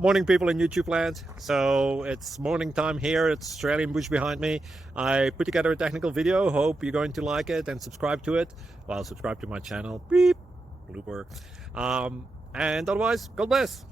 Morning, people in YouTube land. So it's morning time here. It's Australian bush behind me. I put together a technical video. Hope you're going to like it and subscribe to it. Well, subscribe to my channel. Beep. Blooper. And otherwise, God bless.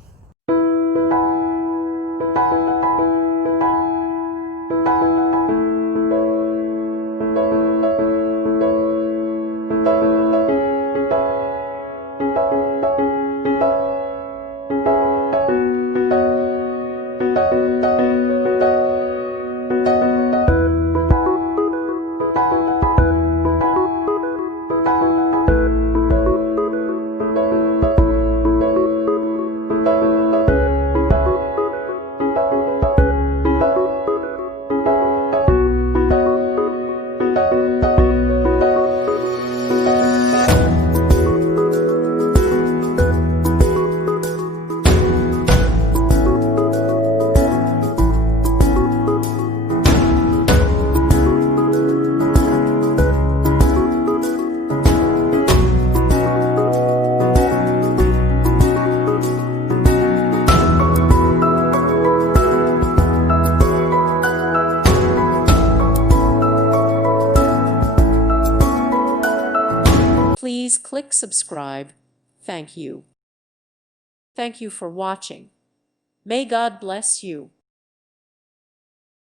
Please click subscribe. Thank you. Thank you for watching. May God bless you.